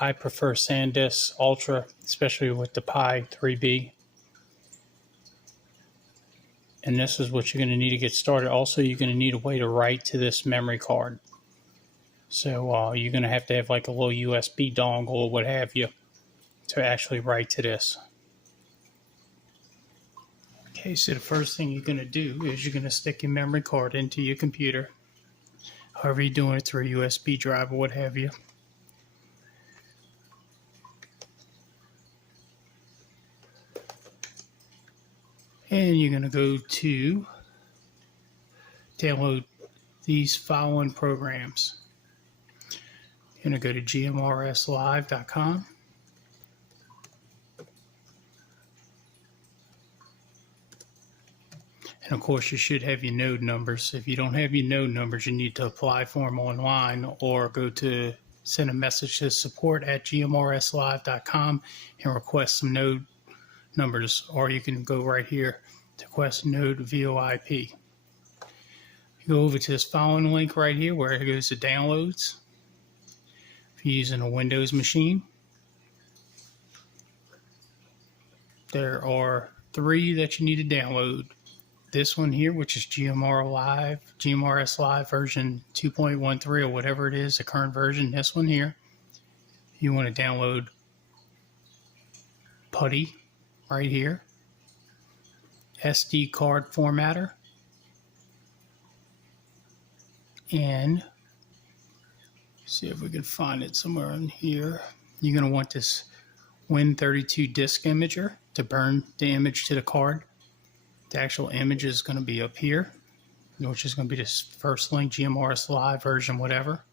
I prefer SanDisk Ultra, especially with the Pi 3B. And this is what you're going to need to get started. Also, you're going to need a way to write to this memory card. So you're going to have like a little USB dongle or what have you to actually write to this. Okay, so the first thing you're going to do is you're going to stick your memory card into your computer. However you're doing it, through a USB drive or what have you. And you're going to go to download these following programs. You're going to go to gmrslive.com. And of course, you should have your node numbers. If you don't have your node numbers, you need to apply for them online or send a message to support@gmrslive.com and request some node numbers, or you can go right here to request node VoIP. You go over to this following link right here where it goes to downloads. If you're using a Windows machine, there are 3 that you need to download. This one here, which is Gmrslive version 2.13 or whatever it is, the current version. This one here, you want to download PuTTY right here, SD card formatter, and see if we can find it somewhere in here. You're going to want this Win32 disk imager to burn the image to the card. The actual image is going to be up here, which is going to be this first link, Gmrslive version whatever.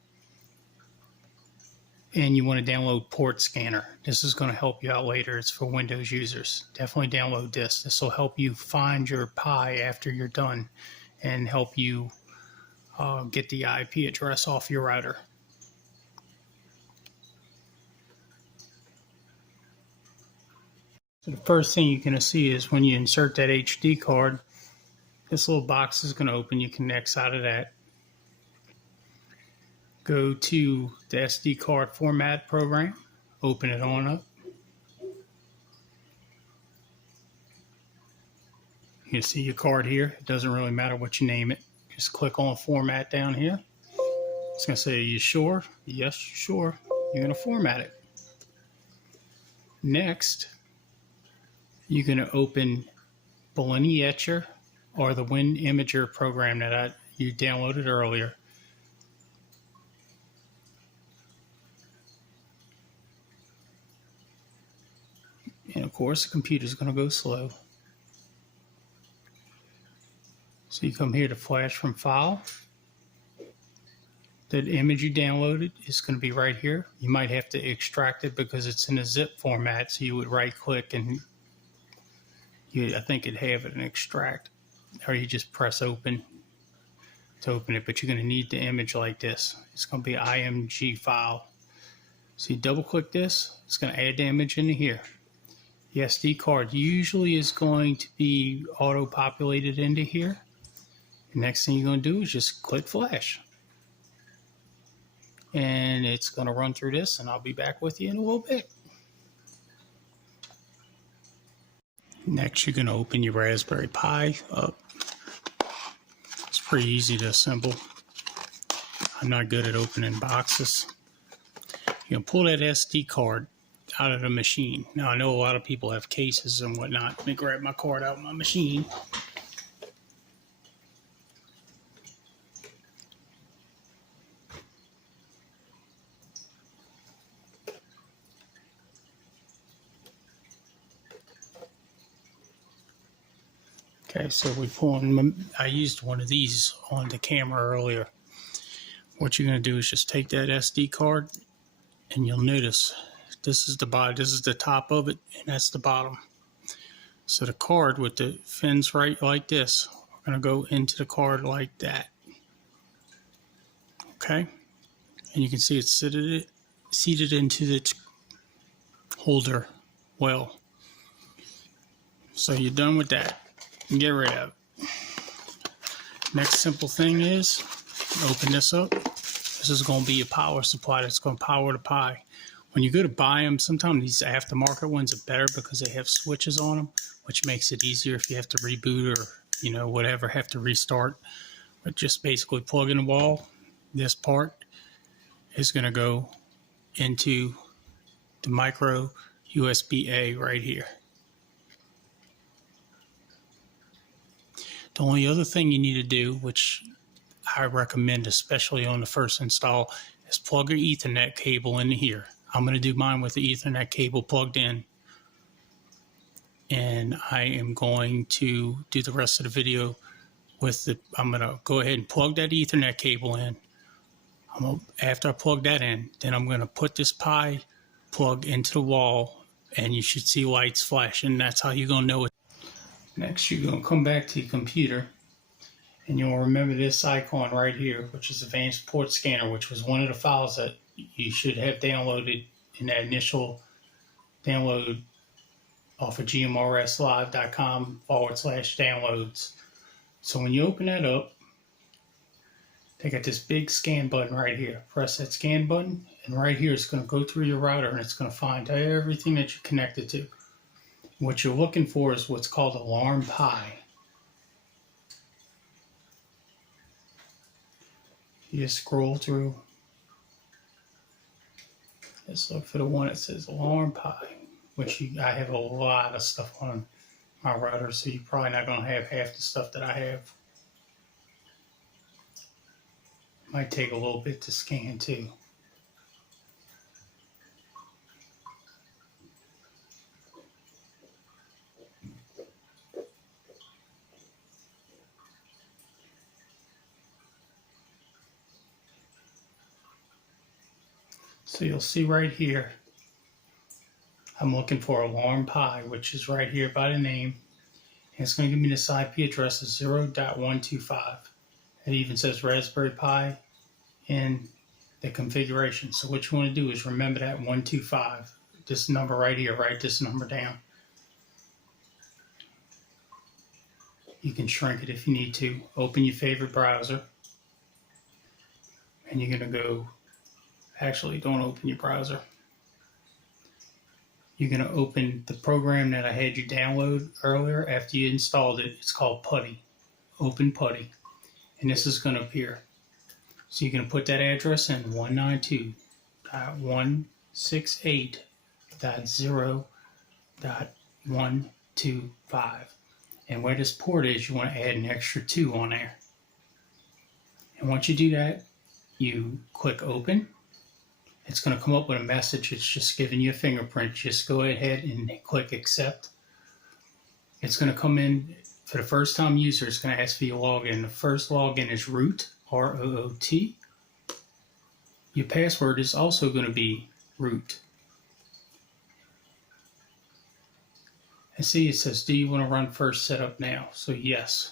And you want to download Port Scanner. This is going to help you out later. It's for Windows users. Definitely download this. This will help you find your Pi after you're done and help you get the IP address off your router. So the first thing you're going to see is when you insert that HD card, this little box is going to open. You can X out of that. Go to the SD card format program, open it on up. You can see your card here. It doesn't really matter what you name it. Just click on format down here. It's going to say, are you sure? Yes, sure. You're going to format it. Next, you're going to open Bellini Etcher or the WinImager program that you downloaded earlier. And of course, the computer is going to go slow. So you come here to flash from file. The image you downloaded is going to be right here. You might have to extract it because it's in a zip format, so you would right click and I think it'd have it in extract, or you just press open to open it, but you're going to need the image like this. It's going to be an IMG file. So you double click this, it's going to add the image into here. The SD card usually is going to be auto populated into here. The next thing you're going to do is just click flash. And it's going to run through this, and I'll be back with you in a little bit. Next, you're going to open your Raspberry Pi up. It's pretty easy to assemble. I'm not good at opening boxes. You're going to pull that SD card out of the machine. Now, I know a lot of people have cases and whatnot. Let me grab my card out of my machine. Okay, so I used one of these on the camera earlier. What you're going to do is just take that SD card, and you'll notice this is the bottom, this is the top of it, and that's the bottom. So the card with the fins right like this are going to go into the card like that. Okay, and you can see it's seated into the holder well. So you're done with that. Get rid of it. Next simple thing is open this up. This is going to be your power supply that's going to power the Pi. when you go to buy them, sometimes these aftermarket ones are better because they have switches on them, which makes it easier if you have to reboot or, you know, whatever, have to restart. But just basically plug in the wall. This part is going to go into the micro USB-A right here. The only other thing you need to do, which I recommend especially on the first install, is plug your Ethernet cable in here. I'm going to do mine with the Ethernet cable plugged in, and I am going to do the rest of the video with the, I'm going to go ahead and plug that Ethernet cable in. After I plug that in, then I'm going to put this Pi plug into the wall, and you should see lights flash, and that's how you're going to know it. Next, you're going to come back to your computer, and you'll remember this icon right here, which is Advanced Port Scanner, which was one of the files that you should have downloaded in that initial download off of gmrslive.com/downloads. So when you open that up, they got this big scan button right here. Press that scan button, and right here it's going to go through your router, and it's going to find everything that you're connected to. What you're looking for is what's called Alarm Pi. You just scroll through. Let's look for the one that says Alarm Pi, which I have a lot of stuff on my router, so you're probably not going to have half the stuff that I have. Might take a little bit to scan too. So you'll see right here, I'm looking for Alarm Pi, which is right here by the name. And it's going to give me this IP address of 0.125. It even says Raspberry Pi in the configuration. So what you want to do is remember that 125. This number right here, write this number down. You can shrink it if you need to. Open your favorite browser. And you're going to go, actually don't open your browser. You're going to open the program that I had you download earlier after you installed it. It's called Putty. Open Putty. And this is going to appear. So you're going to put that address in 192.168.0.125. And where this port is, you want to add an extra 2 on there. And once you do that, you click Open. It's going to come up with a message. It's just giving you a fingerprint. Just go ahead and click Accept. It's going to come in for the first time user. It's going to ask for your login. The first login is root, R-O-O-T. Your password is also going to be root. And see, it says, do you want to run first setup now? So yes.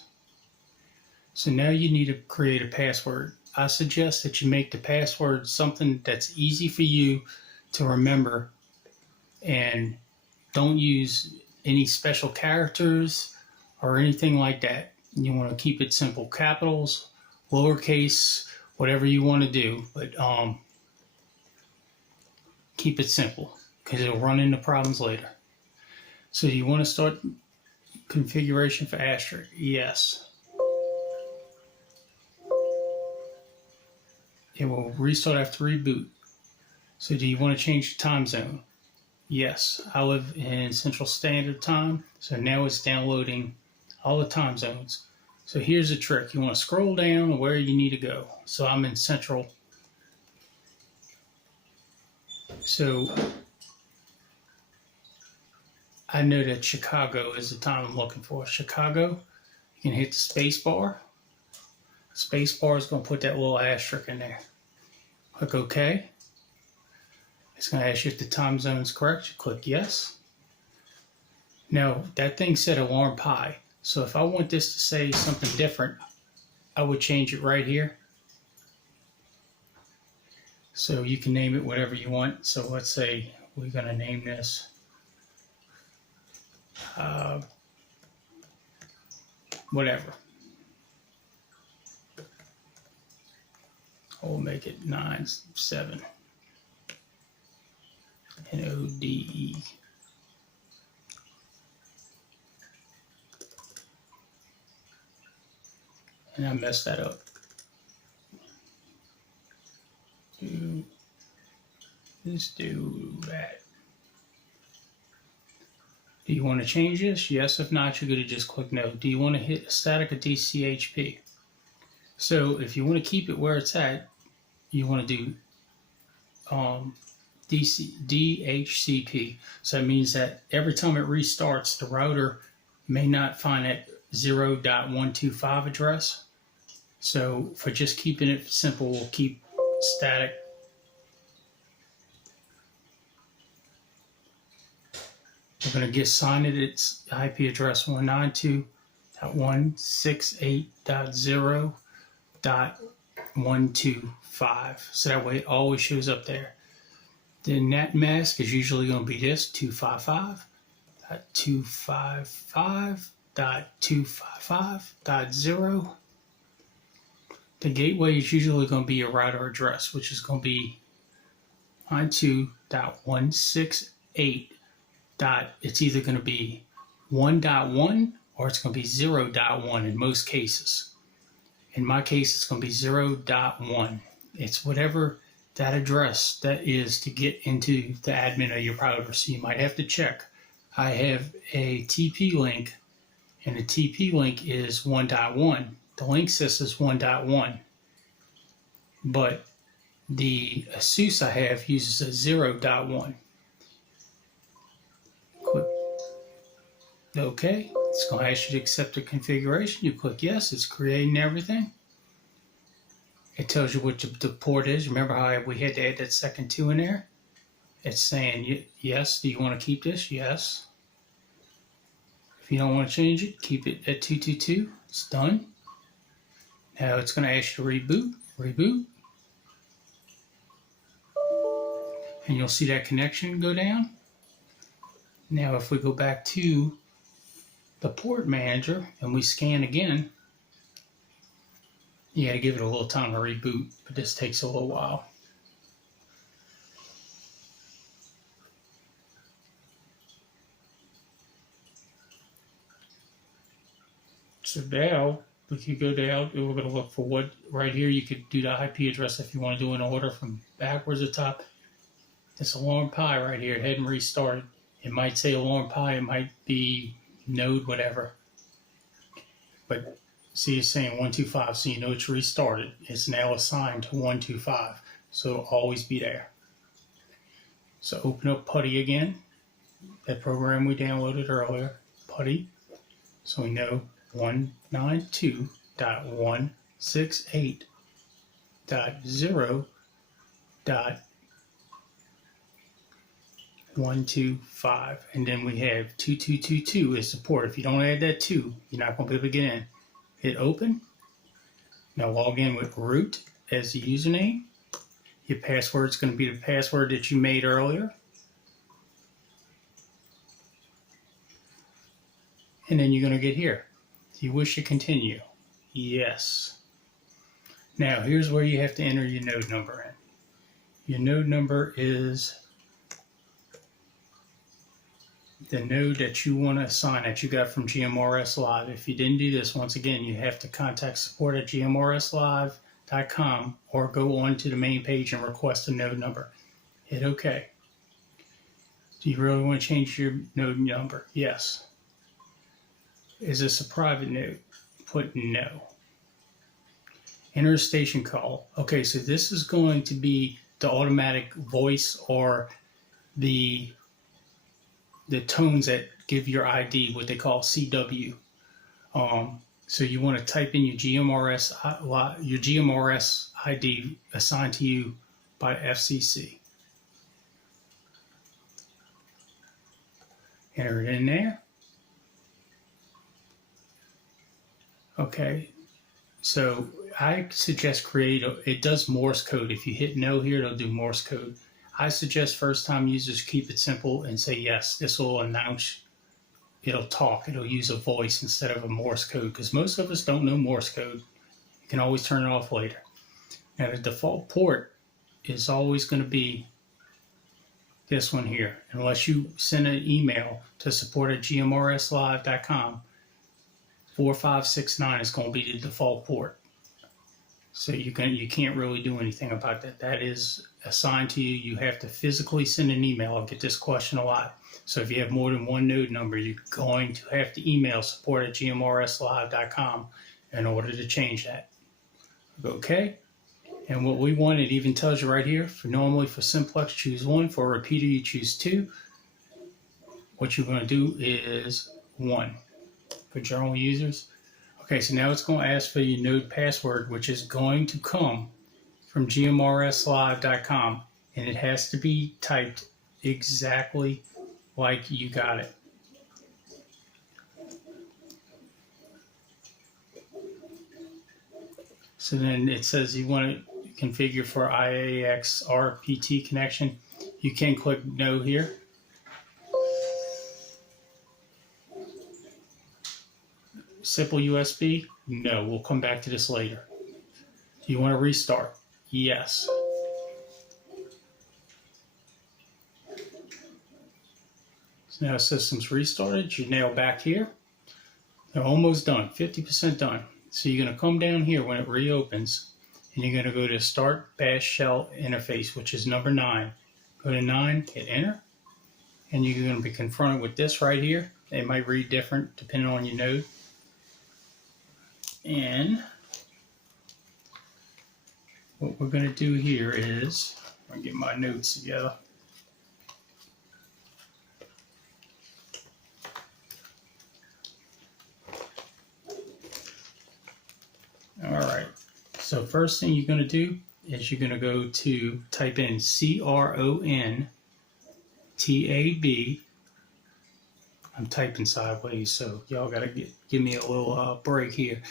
So now you need to create a password. I suggest that you make the password something that's easy for you to remember, and don't use any special characters or anything like that. You want to keep it simple. Capitals, lowercase, whatever you want to do, but keep it simple because it'll run into problems later. So you want to start configuration for Asterisk? Yes. It will restart after reboot. So do you want to change the time zone? Yes. I live in Central Standard Time, so now it's downloading all the time zones. So here's a trick. You want to scroll down to where you need to go. So I'm in Central. So I know that Chicago is the time I'm looking for. Chicago, you can hit the space bar. Space bar is going to put that little asterisk in there. Click OK. It's going to ask you if the time zone is correct. You click yes. Now, that thing said Alarm Pi. So if I want this to say something different, I would change it right here. So you can name it whatever you want. So let's say we're going to name this whatever. We'll make it 9/7. NODE. And I messed that up. Let's do that. Do you want to change this? Yes. If not, you're going to just click no. Do you want to hit static or DCHP? So if you want to keep it where it's at, you want to do DHCP. So that means that every time it restarts, the router may not find that 0.125 address. So for just keeping it simple, we'll keep static. We're going to get assigned its IP address 192.168.0.125. So that way it always shows up there. The NAT mask is usually going to be this 255.255.255.0. The gateway is usually going to be your router address, which is going to be 92.168. It's either going to be 1.1 or it's going to be 0.1 in most cases. In my case, it's going to be 0.1. It's whatever that address that is to get into the admin of your router. So you might have to check. I have a TP link, and the TP link is 1.1. The Linksys is 1.1. But the ASUS I have uses a 0.1. Click OK. It's going to ask you to accept the configuration. You click yes. It's creating everything. It tells you what the port is. Remember how we had to add that second 2 in there? It's saying yes. Do you want to keep this? Yes. If you don't want to change it, keep it at 222. It's done. Now it's going to ask you to reboot. Reboot. And you'll see that connection go down. Now if we go back to the port manager and we scan again, you got to give it a little time to reboot, but this takes a little while. So now we could go down and we're going to look for what right here. You could do the IP address if you want to do an order from backwards to top. This alarm pi right here, it hadn't restarted. It might say alarm pi, it might be node whatever. But see, it's saying 125, so you know it's restarted. It's now assigned to 125, so it'll always be there. So open up PuTTY again, that program we downloaded earlier, PuTTY. So we know 192.168.0.125, and then we have 2222 is support. If you don't add that 2, you're not going to be able to get in. Hit open. Now log in with root as the username. Your password is going to be the password that you made earlier. And then you're going to get here. Do you wish to continue? Yes. Now here's where you have to enter your node number in. Your node number is the node that you want to assign that you got from Gmrslive. If you didn't do this, once again, you have to contact support at gmrslive.com or go on to the main page and request a node number. Hit OK. Do you really want to change your node number? Yes. Is this a private node? Put no. Enter a station call. Okay, so this is going to be the automatic voice or the tones that give your ID, what they call CW. So you want to type in your GMRS ID assigned to you by FCC. Enter it in there. Okay, so I suggest it does Morse code. If you hit no here, it'll do Morse code. I suggest first time users keep it simple and say yes. This will announce, it'll talk, it'll use a voice instead of a Morse code, because most of us don't know Morse code. You can always turn it off later. Now the default port is always going to be this one here. Unless you send an email to support@gmrslive.com, 4569 is going to be the default port. So you can't really do anything about that. That is assigned to you. You have to physically send an email. I get this question a lot. So if you have more than one node number, you're going to have to email support@gmrslive.com in order to change that. Okay. And what we want, it even tells you right here, normally for simplex, choose 1. For a repeater, you choose 2. What you're going to do is 1 for general users. Okay, so now it's going to ask for your node password, which is going to come from gmrslive.com, and it has to be typed exactly like you got it. So then it says you want to configure for IAX RPT connection. You can click no here. Simple USB? No, we'll come back to this later. Do you want to restart? Yes. So now system's restarted. You're now back here. They're almost done, 50% done. So you're going to come down here when it reopens, and you're going to go to Start Bash Shell Interface, which is number 9. Go to 9, hit Enter, and you're going to be confronted with this right here. It might read different depending on your node. And what we're going to do here is, I'm going to get my notes together. All right, so first thing you're going to do is you're going to go to type in CRONTAB. I'm typing sideways, so y'all got to give me a little break here.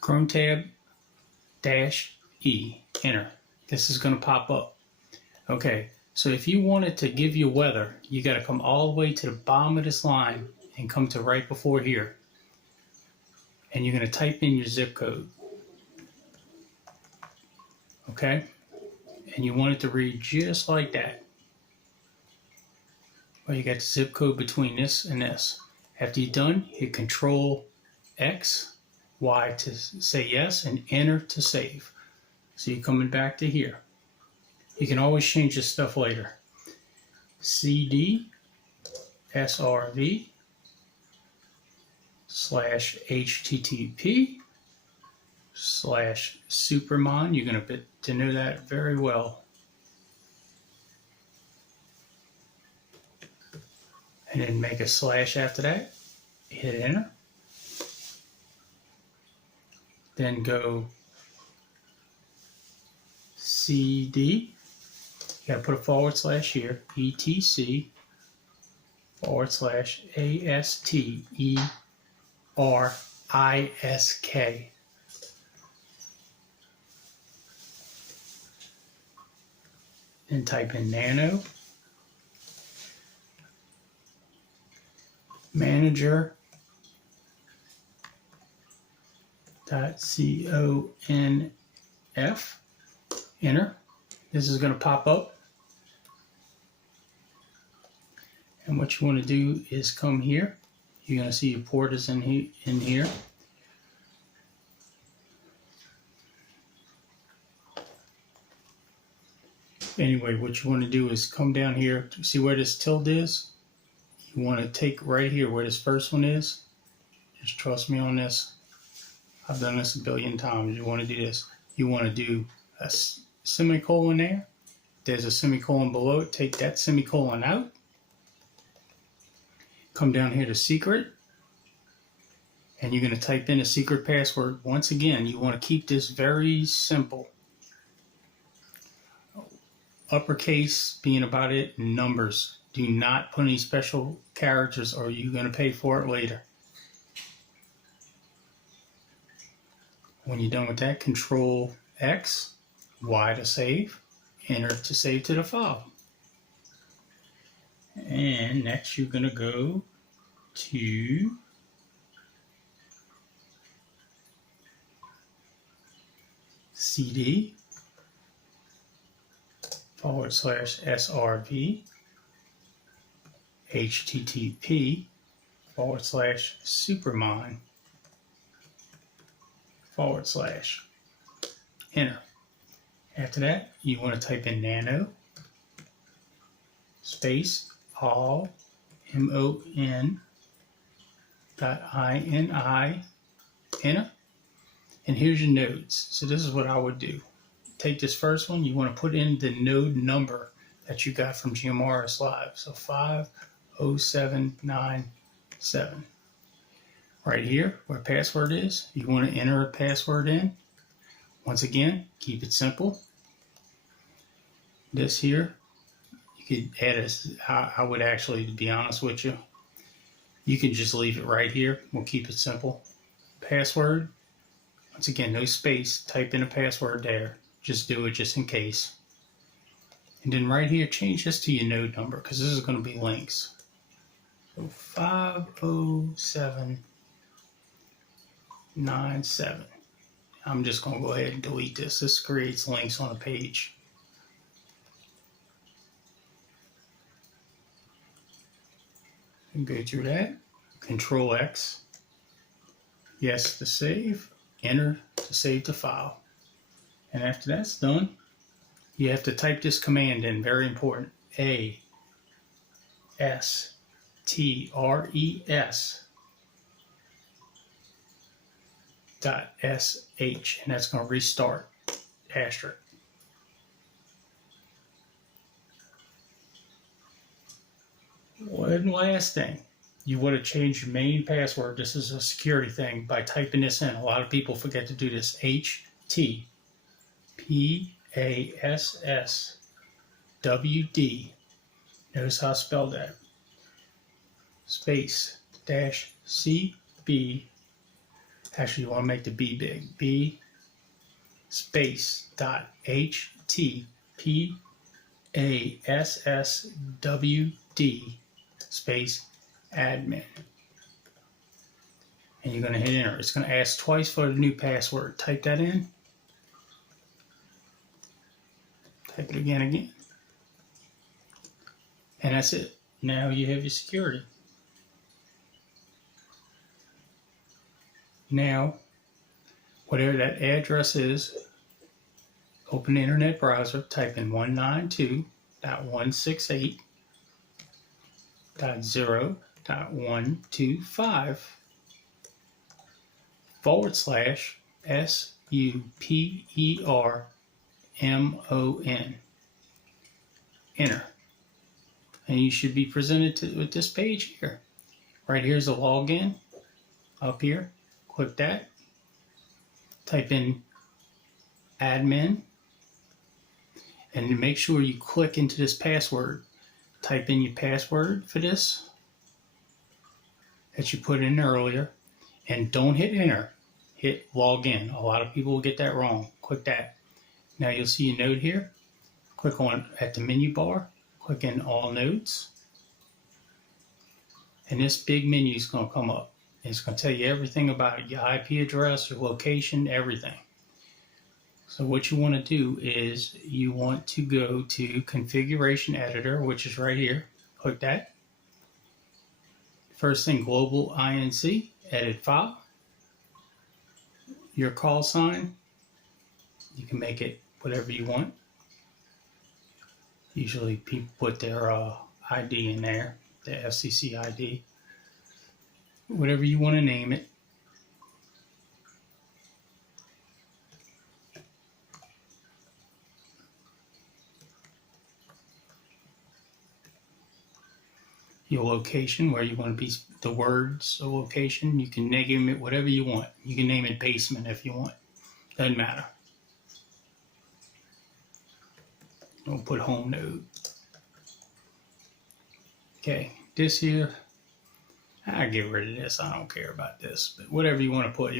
Crontab -E, enter. This is going to pop up. Okay, so if you wanted to give you weather, you got to come all the way to the bottom of this line and come to right before here. And you're going to type in your zip code. Okay? And you want it to read just like that. Well, you got the zip code between this and this. After you're done, hit Control X, Y to say yes, and Enter to save. So you're coming back to here. You can always change this stuff later. CD SRV /HTTP/Supermon. You're going to know that very well. And then make a slash after that. Hit Enter. Then go CD. You got to put a / here. ETC /ASTERISK. And type in nano. Manager.conf. Enter. This is going to pop up. And what you want to do is come here. You're going to see your port is in here. Anyway, what you want to do is come down here. See where this tilde is? You want to take right here where this first one is. Just trust me on this. I've done this a billion times. You want to do this. You want to do a semicolon there. There's a semicolon below it. Take that semicolon out. Come down here to secret. And you're going to type in a secret password. Once again, you want to keep this very simple. Uppercase being about it, numbers. Do not put any special characters or you're going to pay for it later. When you're done with that, Control X, Y to save, Enter to save to the file. And next you're going to go to CD / /srv http /supermon / enter. After that, you want to type in nano space all MON .ini enter. And here's your nodes. So this is what I would do. Take this first one, you want to put in the node number that you got from Gmrslive. So 50797. Right here, where password is, you want to enter a password in. Once again, keep it simple. This here, you could add I would actually, to be honest with you, you can just leave it right here. We'll keep it simple. Password, once again, no space, type in a password there. Just do it just in case. And then right here, change this to your node number because this is going to be links. So 50797. I'm just going to go ahead and delete this. This creates links on a page. And go through that. Control X. Yes to save. Enter to save the file. And after that's done, you have to type this command in, very important. ASTRES .sh, and that's going to restart asterisk. One last thing, you want to change your main password. This is a security thing by typing this in. A lot of people forget to do this. HTPASSWD. Notice how I spelled that. Space dash CB. Actually, you want to make the B big. B space dot HTPASSWD space admin. And you're going to hit enter. It's going to ask twice for the new password. Type that in. Type it again. And that's it. Now you have your security. Now, whatever that address is, open the internet browser, type in 192.168.0.125 /SUPERMON. Enter. And you should be presented with this page here. Right here's the login up here. Click that. Type in admin. And make sure you click into this password. Type in your password for this that you put in earlier. And don't hit enter. Hit login. A lot of people will get that wrong. Click that. Now you'll see a node here. Click on at the menu bar. Click in all nodes. And this big menu is going to come up. It's going to tell you everything about it, your IP address, your location, everything. So what you want to do is you want to go to Configuration Editor, which is right here. Click that. First thing, Global INC, Edit File. Your call sign, you can make it whatever you want. Usually people put their ID in there, the FCC ID. Whatever you want to name it. Your location, where you want to be, the words of location, you can name it whatever you want. You can name it basement if you want. Doesn't matter. Don't put home node. Okay, this here, I get rid of this. I don't care about this. But whatever you want to put,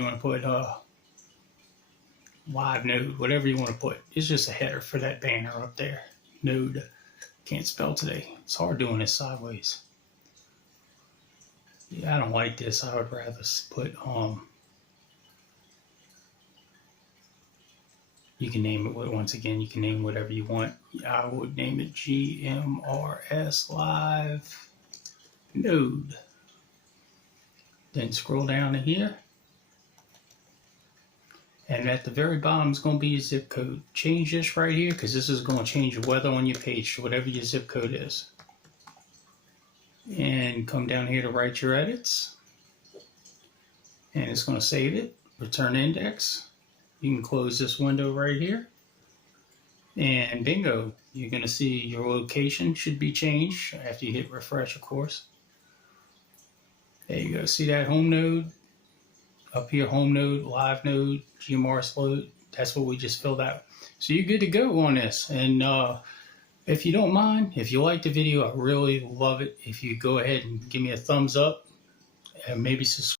live node, whatever you want to put. It's just a header for that banner up there. Node. Can't spell today. It's hard doing this sideways. Yeah, I don't like this. I would rather put You can name it, once again, you can name whatever you want. I would name it Gmrslive node. Then scroll down to here. And at the very bottom is going to be your zip code. Change this right here because this is going to change the weather on your page to whatever your zip code is. And come down here to write your edits. And it's going to save it. Return index. You can close this window right here. And bingo, you're going to see your location should be changed after you hit refresh, of course. There you go. See that home node? Up here, home node, live node, Gmrs. That's what we just filled out. So you're good to go on this. And if you don't mind, if you like the video, I really love it if you go ahead and give me a thumbs up and maybe subscribe.